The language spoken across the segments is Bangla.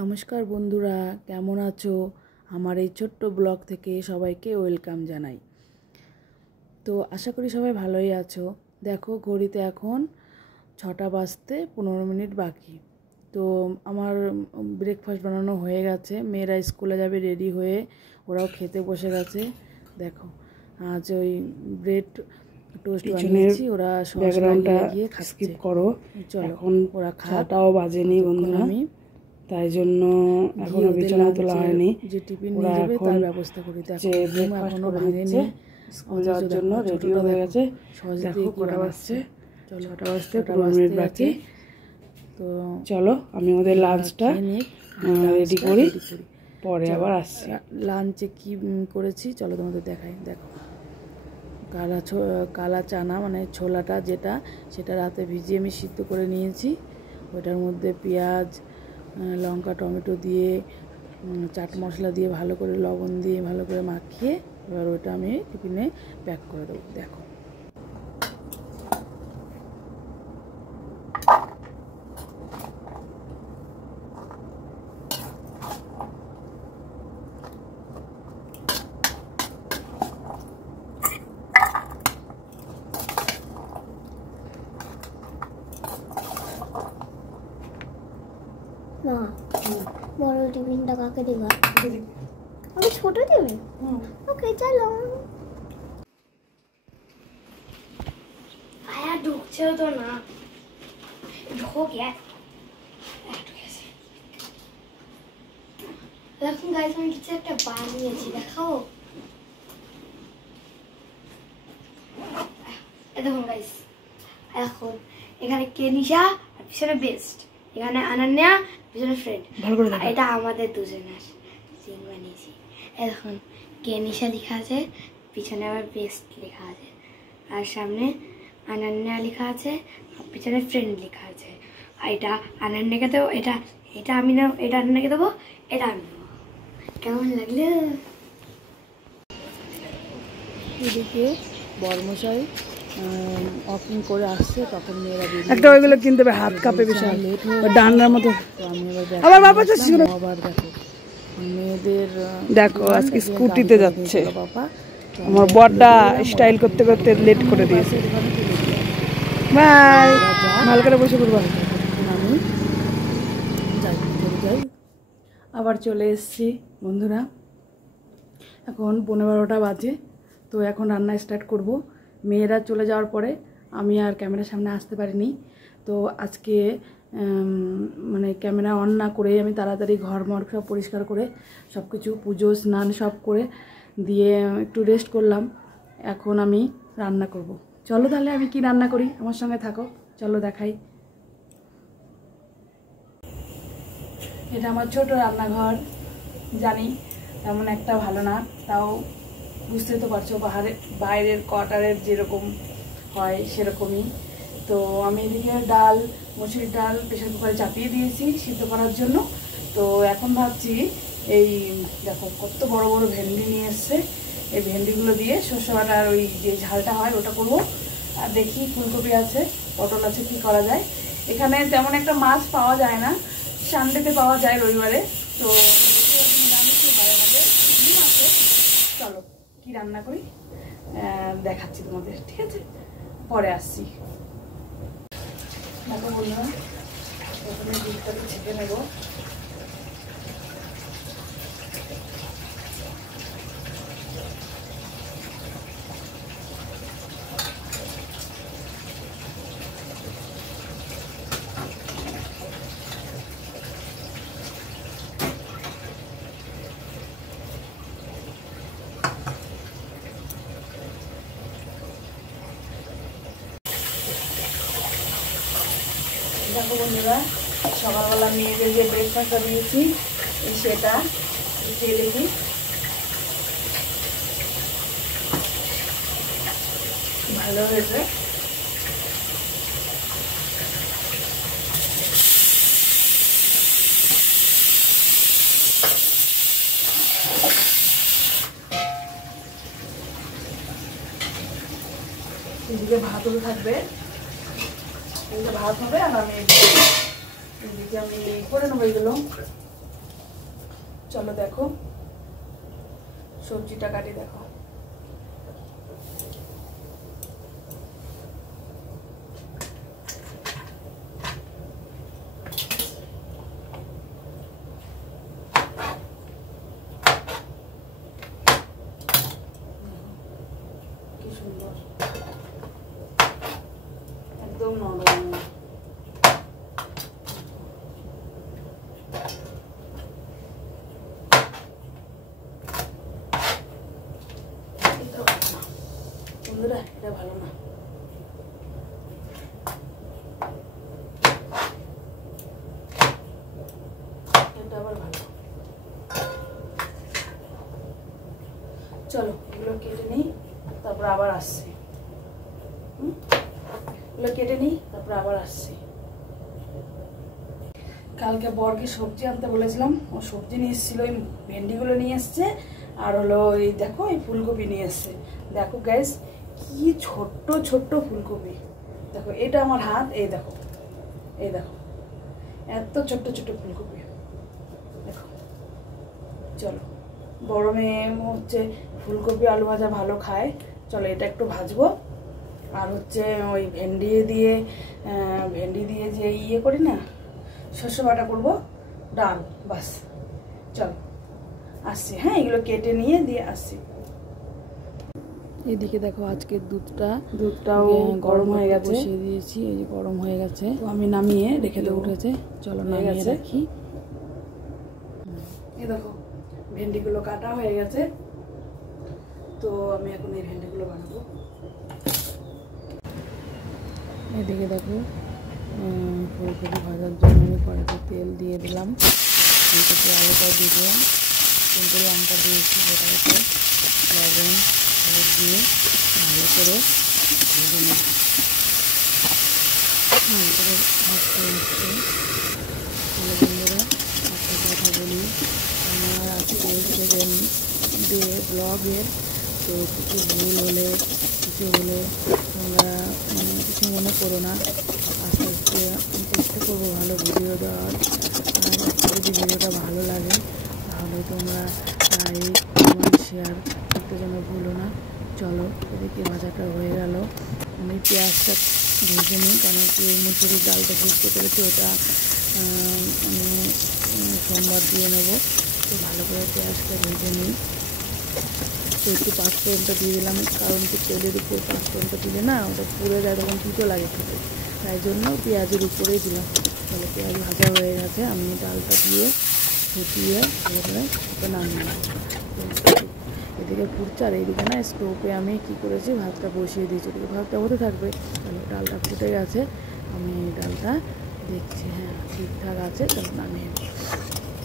নমস্কার বন্ধুরা, কেমন আছো? আমার এই ছোট্ট ব্লগ থেকে সবাইকে ওয়েলকাম জানাই। তো আশা করি সবাই ভালোই আছো। দেখো ঘড়িতে এখন 6টা বাজতে 15 মিনিট বাকি। তো আমার ব্রেকফাস্ট বানানো হয়ে গেছে, মেয়েরা স্কুলে যাবে রেডি হয়ে, ওরাও খেতে বসে গেছে। দেখো আজ ওই ব্রেড টোস্ট বানিয়েছি, ওরা সস লাগিয়ে গিয়ে খাচ্ছে। করো, চলো এখন ওরা খাটাও বাজেনি বন্ধুরা, আমি তাই জন্য এখনো বিছানা তোলা হয়নি। যে টিফিন নিয়ে যাবে তার ব্যবস্থা করি। দেখো এখনো ভাঙেনি, যাওয়ার জন্য রেডি হয়ে গেছে। দেখো কটা বাজছে, 6টা বাজতে 15 মিনিট বাকি। তো চলো আমি ওদের লাঞ্চটা রেডি করি, পরে আবার আসছি। লাঞ্চে কি করেছি চলো তোমাদের দেখাই। দেখো কালা চানা মানে ছোলাটা যেটা, সেটা রাতে ভিজিয়ে আমি সিদ্ধ করে নিয়েছি। ওটার মধ্যে পেঁয়াজ, লঙ্কা, টমেটো দিয়ে, চাট মশলা দিয়ে, ভালো করে লবণ দিয়ে ভালো করে মাখিয়ে এবার ওটা আমি টিফিনে প্যাক করে দেবো। দেখো মা, বড় টিফিনটা কাকে দেবা? আমি ছোট দেবে? ওকে চলো। আয়া ঢুকছে তো না, ঢোক দেখুন গাইস, আমি কিছু একটা বানিয়েছি, দেখাও। দেখুন গাইস, এখন এখানে কেনিশা আর পিছনে বেস্ট, এখানে আনান্যা, পিছনে ফ্রেন্ড। এটা আমাদের দুজনের সিন বানিয়েছি। এখন কেনিশা লেখা আছে, পিছনে আবার বেস্ট লেখা আছে, আর সামনে আনান্যা লেখা আছে, আর পিছনে ফ্রেন্ড লেখা আছে। আর এটা আনান্যাকে দেবো, এটা এটা আমি না, এটা আনান্যাকে দেবো, এটা আমি দেবো। কেমন লাগলো? এদিকে বর্মশাই ওয়াকিং করে আসছে, তখন মেয়েরা একটা ওইগুলো কিনতে হবে, হাত কাঁপে বিশাল, ডান্ডার মতো। তো আমি এবার আবার দেখো মেয়েদের দেখো আজকে স্কুটিতে যাচ্ছে বাবা, আমার বড়টা স্টাইল করতে করতে লেট করে দিয়েছে। বাই, ভালো করে বসে পড়বো। আমি যাই আবার চলে এসেছি বন্ধুরা, এখন 15টা বাজে। তো এখন রান্না স্টার্ট করব। মেয়েরা চলে যাওয়ার পরে আমি আর ক্যামেরার সামনে আসতে পারিনি। তো আজকে মানে ক্যামেরা অন না করে আমি তাড়াতাড়ি ঘর মর সব পরিষ্কার করে সব কিছু পুজো স্নান সব করে দিয়ে একটু রেস্ট করলাম। এখন আমি রান্না করব। চলো তাহলে আমি কি রান্না করি, আমার সঙ্গে থাকো, চলো দেখাই। এটা আমার ছোট রান্নাঘর, জানি তেমন একটা ভালো না, তাও বুঝতে তো পারছো বাইরের কোয়ার্টারের যেরকম হয় সেরকমই। তো আমি এদিকে ডাল, মসুরির ডাল প্রেশার কুকারে চাপিয়ে দিয়েছি সিদ্ধ করার জন্য। তো এখন ভাবছি এই দেখো কত বড় বড় ভেন্ডি নিয়ে এসছে, এই ভেন্ডিগুলো দিয়ে সর্ষে বাটার ওই যে ঝালটা হয় ওটা করবো। আর দেখি ফুলকপি আছে, পটল আছে, কি করা যায়। এখানে তেমন একটা মাছ পাওয়া যায় না, সানডেতে পাওয়া যায়, রবিবারে। তো নিরামিষই হয় আমাদের, ডিম আছে। চলো কি রান্না করি দেখাচ্ছি তোমাদের, ঠিক আছে? পরে আসছি। দেখো বন্ধুরা, প্রথমে ডিমটাকে ছেঁকে নেবো। দেখো বন্ধুরা, সকালবেলা মেয়েদের যে ব্রেকফাস্টটা দিয়েছি সেটা খেয়ে দেখি। ভালো হয়েছে। এদিকে ভাতও থাকবে, ভাত হবে, আর আমি এদিকে আমি করে নেবো এগুলো। চলো দেখো সবজিটা কাটি, দেখো কি সুন্দর, একদম নরম। বন্ধুরা এটা ভালো না, এটা আবার ভালো। চলো এগুলো কেটে নিই, তারপর আবার আসছি। এগুলো কেটে নিই, তারপর আবার আসছি। কালকে বরকে সবজি আনতে বলেছিলাম, ও সবজি নিয়ে এসেছিল, ওই ভেন্ডিগুলো নিয়ে এসছে, আর হলো এই দেখো এই ফুলকপি নিয়ে এসছে। দেখো গ্যাস কি ছোট্ট ছোট্ট ফুলকপি, দেখো এটা আমার হাত, এই দেখো, এই দেখো এত ছোট্ট ছোট্ট ফুলকপি দেখো। চলো বড় মেয়ে হচ্ছে ফুলকপি আলু ভাজা ভালো খায়, চলো এটা একটু ভাজবো। আর হচ্ছে ওই ভেন্ডি দিয়ে যে ইয়ে করি না, শস্য বাটা করবো, ডাল, বাস। চলো আসছি, এগুলো কেটে নিয়ে দিয়ে আসছি। এদিকে দেখো আজকে দুধটাও গরম হয়ে গেছে, বসিয়ে দিয়েছি, এই যে গরম হয়ে গেছে, তো আমি নামিয়ে রেখে দেবো। উঠেছে, চলো নামিয়ে রাখি। এই দেখো ভেন্ডিগুলো কাটা হয়ে গেছে, তো আমি এখন এই ভেন্ডিগুলো বানাবো। এদিকে দেখো ফুলকপি ভাজার জন্য আমি কড়াইতে তেল দিয়ে দিলাম, ফুলকপি আলুটা দিয়ে দিলাম, 3টে লঙ্কা দিয়েছি, গোটাতে লবণ হলুদ দিয়ে ভালো করে ভেজে নেব। ভালো করে ভাজতে হচ্ছে। বন্ধুরা একটা কথা বলি, আমার আজকে ব্লগের তো কিছু ভুল হলে কিছু হলে তোমরা কিছু মনে করো না। আস্তে আস্তে আমি চেষ্টা করবো ভালো ভিডিও দেওয়ার, আর যদি ভিডিওটা ভালো লাগে তাহলে তোমরা লাইক কমেন্ট শেয়ার করতে যেন ভুলো না। চলো এদিকে ভাজাটা হয়ে গেল, আমি পেঁয়াজটা ভেজে নিই, কারণ কি মুসুরির ডালটা ভিজতে করেছি, ওটা আমি সোমবার দিয়ে নেবো, তো ভালো করে পেঁয়াজটা ভেজে নিই। তো একটু পাঁচফোড়নটা দিয়ে দিলাম, কারণ কি তেলের উপর পাঁচফোড়নটা দিলে না ওটা পুড়ে যায়, তখন তিতো লাগে খেতে, তাই জন্য পেঁয়াজের উপরেই দিলাম। তাহলে পেঁয়াজ ভাজা হয়ে গেছে, আমি ডালটা দিয়ে ফুটিয়ে ভালো করে ওটা নামিয়ে নেব। এদিকে ফুটছে, আর এইদিকে না স্টোভে আমি কী করেছি, ভাতটা বসিয়ে দিয়েছি, ওদিকে ভাতটা হতে থাকবে। তাহলে ডালটা ফুটে গেছে, আমি ডালটা দেখছি, হ্যাঁ ঠিকঠাক আছে, তাহলে নামিয়ে নিই।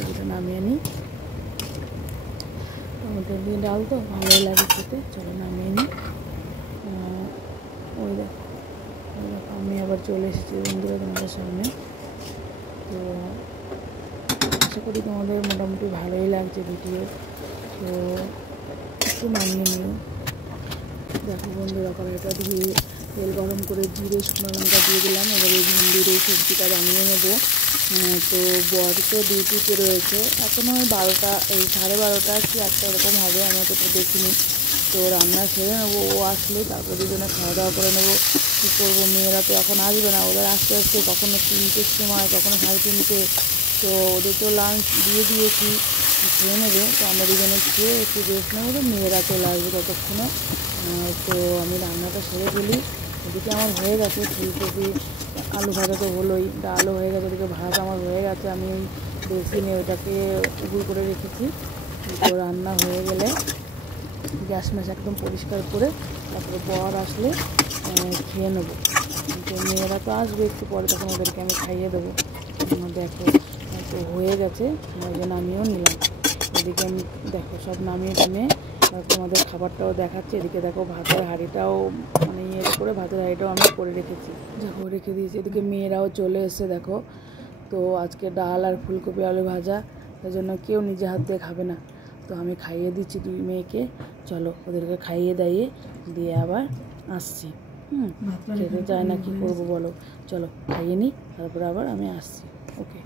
এদিকে নামিয়ে নিই, টমেটো দিয়ে ডাল তো ভালোই লাগে খেতে, চলো নামিয়ে নিই। ওই দেখো আমি আবার চলে এসেছি বন্ধুরা তোমাদের সামনে। তো আশা করি তোমাদের মোটামুটি ভালোই লাগছে ভিডিও, তো একটু মানিয়ে নিও। দেখো বন্ধুরা কড়াইটা ধুয়ে তেল গরম করে জিরে শুকনো লঙ্কা দিয়ে দিলাম, এবার এই ভেন্ডির এই সবজিটা বানিয়ে নেবো। তো বর তো ডিউটিতে রয়েছে, এখনও ওই 12টা এই 12:30 কি 1টা এরকম হবে, আমি তো দেখিনি। তো রান্না সেরে নেবো, ও আসলে তারপর দুজনে খাওয়া দাওয়া করে নেবো। কী করবো, মেয়েরা তো এখন আসবে না, ওদের আস্তে আস্তে কখনো 3টের সময়, কখনো 3:30, তো ওদের তো লাঞ্চ দিয়ে দিয়েছি, খেয়ে নেবে। তো আমরা দুজনে খেয়ে একটু রেস্ট নেবো, তো মেয়েরা চলে আসবে ততক্ষণে। তো আমি রান্নাটা সেরে ফেলি। এদিকে আমার হয়ে গেছে ফুলকপি আলু ভাজা, তো হলোই, ডালও হয়ে গেছে, ওদিকে ভাত আমার হয়ে গেছে, আমি ওই বেসিনে ওটাকে উগুল করে রেখেছি। তো রান্না হয়ে গেলে গ্যাস ম্যাস একদম পরিষ্কার করে তারপরে বর আসলে খেয়ে নেবো। তো মেয়েরা তো আসবে একটু পরে, তখন ওদেরকে আমি খাইয়ে দেবো। দেখো তো হয়ে গেছে, ওই জন্য আমিও নিলাম। এদিকে আমি দেখো সব নামিয়ে টামিয়ে তোমাদের খাবারটাও দেখাচ্ছি। এদিকে দেখো ভাতের হাঁড়িটাও মানে ইয়ে করে ভাতের হাঁড়িটাও আমি করে রেখেছি, দেখো রেখে দিয়েছি। এদিকে মেয়েরাও চলে এসে দেখো, তো আজকে ডাল আর ফুলকপি আলু ভাজা, তাই জন্য কেউ নিজে হাত দিয়ে খাবে না, তো আমি খাইয়ে দিচ্ছি 2 মেয়েকে। চলো ওদেরকে খাইয়ে দাইয়ে দিয়ে আবার আসছি। খেতে চায় না, কী করবো বলো, চলো খাইয়ে নিই, তারপরে আবার আমি আসছি। ওকে,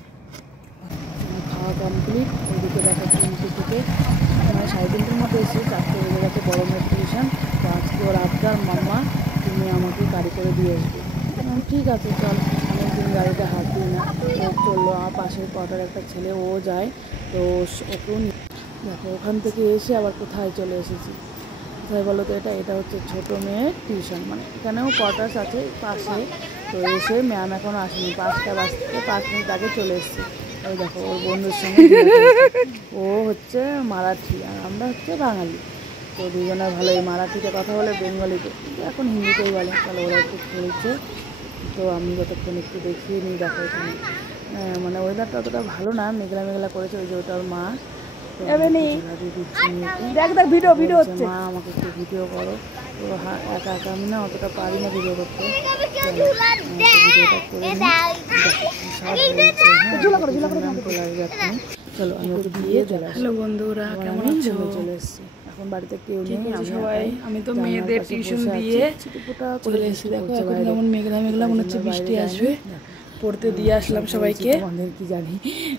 খাওয়া খাওয়া কমপ্লিট। ওইদিকে দেখো 3টে থেকে মানে 3:30টার মতো এসে 4টে বেজে গেছে বড় মেয়ের টিউশন। তো আজকে ওর আবদার, মাম্মা তুমি আমাকে গাড়ি করে দিয়ে আসবে। ঠিক আছে চল, অনেকদিন গাড়িতে হাত দিই না। তো চললো, আমার পাশের কোয়ার্টার একটা ছেলে ও যায়, তো ওকেও দেখো ওখান থেকে এসে আবার কোথায় চলে এসেছি। কোথায় বলো তো, এটা হচ্ছে ছোটো মেয়ের টিউশন, মানে এখানেও কোয়ার্টার্স আছে পাশে। তো এসে ম্যাম এখনও আসেনি, 5টা বাজতে 5 মিনিট আগে চলে এসেছি। ওই দেখো ওর বন্ধুর সঙ্গে ও হচ্ছে মারাঠি আর আমরা হচ্ছে বাঙালি। তো দুজনের ভালোই মারাঠিতে কথা বলে, বেঙ্গলিতে, কিন্তু এখন হিন্দিতেই বলে। তাহলে ওরা একটু খেলছে, তো আমি যতক্ষণ একটু দেখিয়ে নিই। দেখো এখানে মানে ওয়েদারটা অতটা ভালো না, মেঘলা মেঘলা করেছে। ওই যে ওটার মা ভিডিও হচ্ছে, মা আমাকে একটু ভিডিও করো। তো একা একা আমি না অতটা পারি না ভিডিও করতে, ভিডিওটা করে চলো আমি ওকে দিয়ে চলে আসি। হ্যালো বন্ধুরা, কেমন আছো? চলে এসেছি, এখন বাড়িতে কেউ নেই, সবাই আমি তো মেয়েদের টিউশন দিয়ে চলে এসেছি। দেখো এখন যেমন মেঘলা মেঘলা মনে হচ্ছে বৃষ্টি আসবে, পড়তে দিয়ে আসলাম সবাইকে। আমাদের কি জানি,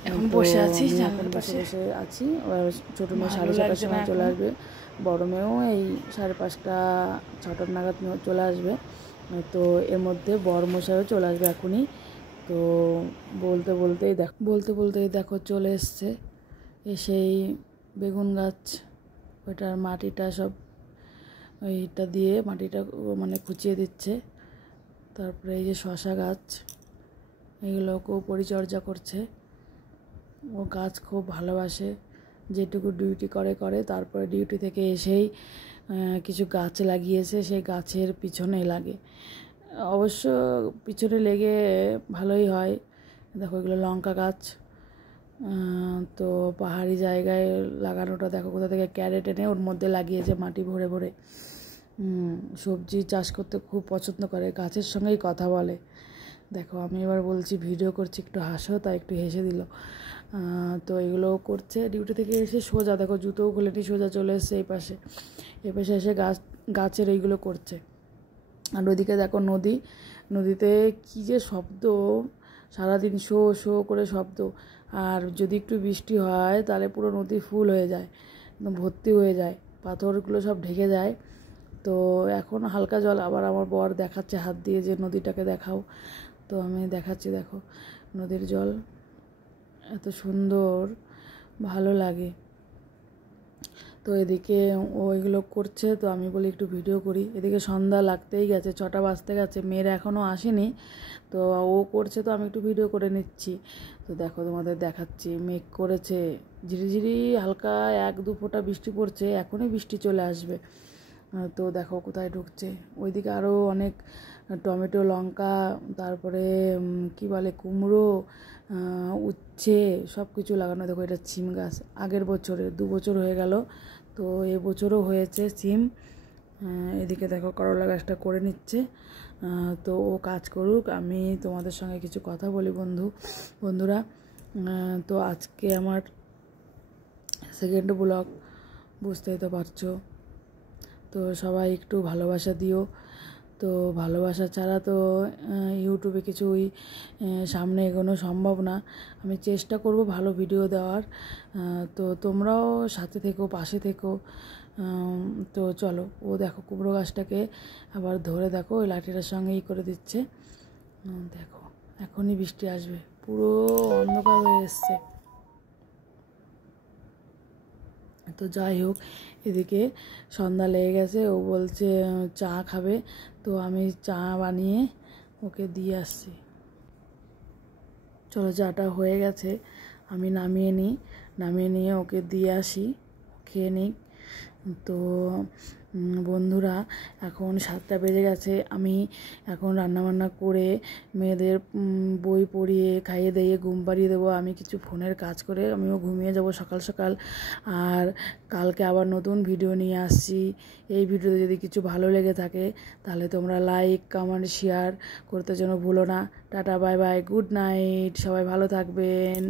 এখন বসে আছি জানালার পাশে বসে আছি। ছোটো মেয়ে 7:30টার সময় চলে আসবে, বড় মেয়েও এই 5:30টা 6টা নাগাদ চলে আসবে। তো এর মধ্যে বড়মশাইও চলে আসবে এখনই। তো বলতে বলতেই দেখো চলে এসছে, এসেই বেগুন গাছ ওইটার মাটিটা সব ওইটা দিয়ে মাটিটা মানে খুঁচিয়ে দিচ্ছে। তারপরে এই যে শশা গাছ, এগুলোকেও পরিচর্যা করছে। ও গাছ খুব ভালোবাসে, যেটুকু ডিউটি করে। তারপরে ডিউটি থেকে এসেই কিছু গাছ লাগিয়েছে, সেই গাছের পিছনে লাগে। অবশ্য পিছনে লেগে ভালোই হয়। দেখো এগুলো লঙ্কা গাছ, তো পাহাড়ি জায়গায় লাগানোটা দেখো কোথা থেকে ক্যারেট এনে ওর মধ্যে লাগিয়েছে মাটি ভরে ভরে। সবজি চাষ করতে খুব পছন্দ করে, গাছের সঙ্গেই কথা বলে। দেখো আমি এবার বলছি ভিডিও করছি, একটু হাসো, তাই একটু হেসে দিল। তো এগুলোও করছে। ডিউটি থেকে এসে সোজা দেখো জুতোও খুলেনি, সোজা চলে এসছে এই পাশে এসে গাছের এইগুলো করছে। আর ওইদিকে দেখো নদীতে কী যে শব্দ, সারাদিন শো শো করে শব্দ। আর যদি একটু বৃষ্টি হয় তাহলে পুরো নদী ফুল হয়ে যায়, একদম ভর্তি হয়ে যায়, পাথরগুলো সব ঢেকে যায়। তো এখন হালকা জল। আবার আমার বর দেখাচ্ছে হাত দিয়ে যে নদীটাকে দেখাও। তো আমি দেখাচ্ছি, দেখো নদীর জল এত সুন্দর, ভালো লাগে। তো এদিকে ও এগুলো করছে, তো আমি বলি একটু ভিডিও করি। এদিকে সন্ধ্যা লাগতেই গেছে, 6টা বাজতে গেছে, মেয়েরা এখনও আসেনি। তো ও করছে, তো আমি একটু ভিডিও করে নিচ্ছি। তো দেখো তোমাদের দেখাচ্ছি, মেঘ করেছে ঝিরিঝিরি হালকা 1-2 ফোঁটা বৃষ্টি পড়ছে, এখনই বৃষ্টি চলে আসবে। তো দেখো কোথায় ঢুকছে। ওইদিকে আরও অনেক টমেটো, লঙ্কা, তারপরে কি বলে কুমড়ো, উচ্ছে সব কিছু লাগানো। দেখো এটা সিম গাছ, আগের বছরে 2 বছর হয়ে গেল, তো এবছরও হয়েছে সিম। এদিকে দেখো করলা গাছটা করে নিচ্ছে। তো ও কাজ করুক, আমি তোমাদের সঙ্গে কিছু কথা বলি বন্ধুরা। তো আজকে আমার সেকেন্ড ব্লগ, বুঝতেই তো পারছো। তো সবাই একটু ভালোবাসা দিও। তো ভালোবাসা ছাড়া তো ইউটিউবে কিছুই সামনে এগোনো সম্ভব না। আমি চেষ্টা করব ভালো ভিডিও দেওয়ার। তো তোমরাও সাথে থেকো, পাশে থেকো। তো চলো, ও দেখো কুমড়ো গাছটাকে আবার ধরে দেখো ওই লাঠিটার সঙ্গে করে দিচ্ছে। দেখো এখনই বৃষ্টি আসবে, পুরো অন্ধকার হয়ে এসছে। তো যাই হোক, এদিকে সন্ধ্যা লেগে গেছে, ও বলছে চা খাবে। তো আমি চা বানিয়ে ওকে দিয়ে আসছি। চলো, চাটা হয়ে গেছে, আমি নামিয়ে নিয়ে ওকে দিয়ে আসি, খেয়ে নিই। তো বন্ধুরা এখন 7টা বেজে গেছে, আমি এখন রান্নাবান্না করে মেয়েদের বই পড়িয়ে খাইয়ে দিয়ে ঘুম পাড়িয়ে দেবো। আমি কিছু ফোনের কাজ করে আমিও ঘুমিয়ে যাব সকাল সকাল। আর কালকে আবার নতুন ভিডিও নিয়ে আসছি। এই ভিডিওতে যদি কিছু ভালো লেগে থাকে তাহলে তোমরা লাইক, কমেন্ট, শেয়ার করতে যেন ভুলো না। Tata, bye bye, good night, সবাই ভালো থাকবেন।